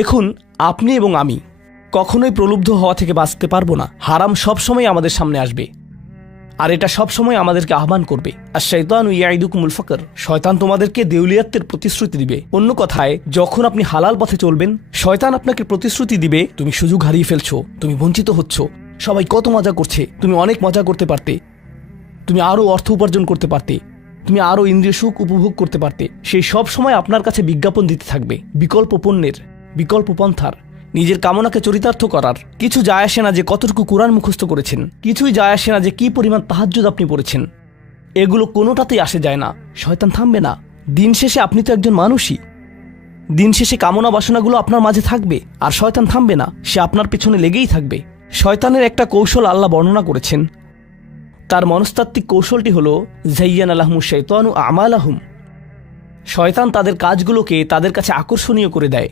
দেখুন, আপনি এবং আমি কখনোই প্রলুব্ধ হওয়া থেকে বাঁচতে পারবো না। হারাম সবসময় আমাদের সামনে আসবে, আর এটা সবসময় আমাদেরকে আহ্বান করবে। আর শাইতানু ইয়াইদুকুমুল ফাকর, শয়তান তোমাদেরকে দেউলিয়াত্বের প্রতিশ্রুতি দিবে। অন্য কথায়, যখন আপনি হালাল পথে চলবেন, শয়তান আপনাকে প্রতিশ্রুতি দিবে তুমি সুযোগ হারিয়ে ফেলছো, তুমি বঞ্চিত হচ্ছ, সবাই কত মজা করছে, তুমি অনেক মজা করতে পারতে, তুমি আরও অর্থ উপার্জন করতে পারতে, তুমি আরও ইন্দ্রিয় সুখ উপভোগ করতে পারতে। সেই সব সময় আপনার কাছে বিজ্ঞাপন দিতে থাকবে বিকল্প পণ্যের, বিকল্প পন্থার, নিজের কামনাকে চরিতার্থ করার। কিছু যায় আসে না যে কতটুকু কোরআন মুখস্থ করেছেন, কিছুই যায় আসে না যে কি পরিমাণ তাহাজ্জুদ আপনি পড়েছেন, এগুলো কোনোটাতেই আসে যায় না। শয়তান থামবে না। দিন শেষে আপনি তো একজন মানুষই। দিন শেষে কামনা বাসনাগুলো আপনার মাঝে থাকবে, আর শয়তান থামবে না, সে আপনার পেছনে লেগেই থাকবে। শয়তানের একটা কৌশল আল্লাহ বর্ণনা করেছেন। তার মনস্তাত্ত্বিক কৌশলটি হল যায়্যানা লাহুমুশ শাইতানু আমালাহুম। শয়তান তাদের কাজগুলোকে তাদের কাছে আকর্ষণীয় করে দেয়।